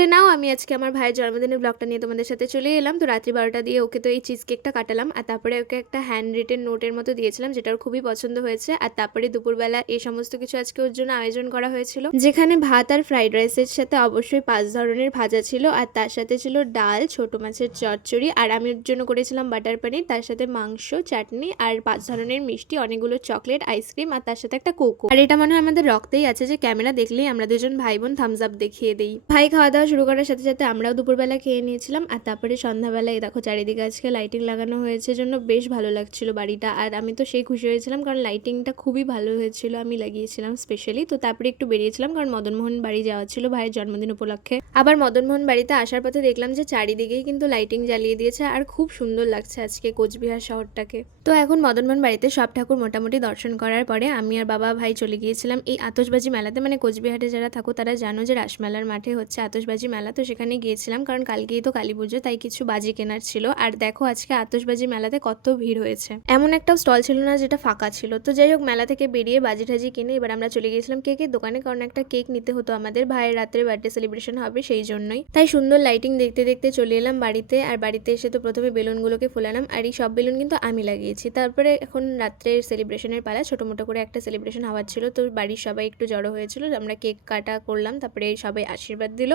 বলে নাও আমি আজকে আমার ভাইয়ের জন্মদিনের ব্লগটা নিয়ে তোমাদের সাথে চলে এলাম। তো রাত্রি 12টা দিয়ে ওকে তো এই চিজ কেকটা কাটালাম, আর তারপরে ওকে একটা হ্যান্ড রিটেন নোটের মতো দিয়েছিলাম, যেটা ওর খুবই পছন্দ হয়েছে। আর তারপরে দুপুরবেলা এই সমস্ত কিছু আজকে ওর জন্য আয়োজন করা হয়েছিল, যেখানে ভাত আর ফ্রাইড রাইসের সাথে অবশ্যই 5 ধরনের ভাজা ছিল, আর তার সাথে ছিল ডাল, ছোট মাছের চচ্চড়ি, আর আমি ওর জন্য করেছিলাম বাটার পনির, তার সাথে মাংস, চাটনি, আর 5 ধরনের মিষ্টি, অনেকগুলো চকলেট, আইসক্রিম, আর তার সাথে একটা কোকো। আর এটা মনে হয় আমাদের রক্তেই আছে যে ক্যামেরা দেখলেই আমরা দুজন ভাই বোন থামস আপ দেখিয়ে দিই। ভাই খাওয়া দাওয়া শুরু করার সাথে সাথে আমরাও দুপুরবেলা খেয়ে নিয়েছিলাম। আর তারপরে সন্ধ্যাবেলায় দেখো চারিদিকে আজকে লাইটিং লাগানো হয়েছে, জন্য বেশ ভালো লাগছিল বাড়িটা। আর আমি তো সেই খুশি হয়েছিলাম, কারণ লাইটিংটা খুবই ভালো হয়েছিল, আমি লাগিয়েছিলাম স্পেশালি। তো তারপরে একটু বেরিয়েছিলাম, কারণ মদনমোহন বাড়ি যাওয়া ছিল ভাইয়ের জন্মদিন উপলক্ষে। আবার মদনমোহন বাড়িতে আসার পথে দেখলাম যে চারিদিকেই কিন্তু লাইটিং জ্বালিয়ে দিয়েছে, আর খুব সুন্দর লাগছে আজকে কোচবিহার শহরটাকে। তো এখন মদনমোহন বাড়িতে সব ঠাকুর মোটামুটি দর্শন করার পরে আমি আর বাবা ভাই চলে গিয়েছিলাম এই আতশবাজি মেলাতে। মানে কোচবিহারে যারা থাকো তারা জানো যে রাসমেলার মাঠে হচ্ছে আতশবাজি মেলা, তো সেখানে গিয়েছিলাম, কারণ কালকেই তো কালী পুজো, তাই কিছু বাজি কেনার ছিল। আর দেখো আজকে আতশবাজি মেলাতে কত ভিড় হয়েছে, এমন একটাও স্টল ছিল না যেটা ফাঁকা ছিল। তো যাই হোক, মেলা থেকে বেরিয়ে বাজি টাজি কিনে এবার আমরা চলে গিয়েছিলাম কেকের দোকানে, কারণ একটা কেক নিতে হতো আমাদের ভাইয়ের রাত্রে বার্থডে সেলিব্রেশন হবে সেই জন্যই। তাই সুন্দর লাইটিং দেখতে দেখতে চলে এলাম বাড়িতে। আর বাড়িতে এসে তো প্রথমে বেলুনগুলোকে ফোলালাম, আর এই সব বেলুন কিন্তু আমি লাগিয়েছি। তারপরে এখন রাত্রের সেলিব্রেশনের পালা, ছোটো মোটো করে একটা সেলিব্রেশন হওয়ার ছিল, তো বাড়ির সবাই একটু জড়ো হয়েছিল, আমরা কেক কাটা করলাম, তারপরে সবাই আশীর্বাদ দিল।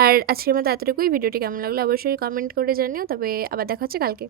আর আজকের মতো এতটুকুই। ভিডিওটি কেমন লাগলো অবশ্যই কমেন্ট করে জানিও, তবে আবার দেখা হচ্ছে কালকে।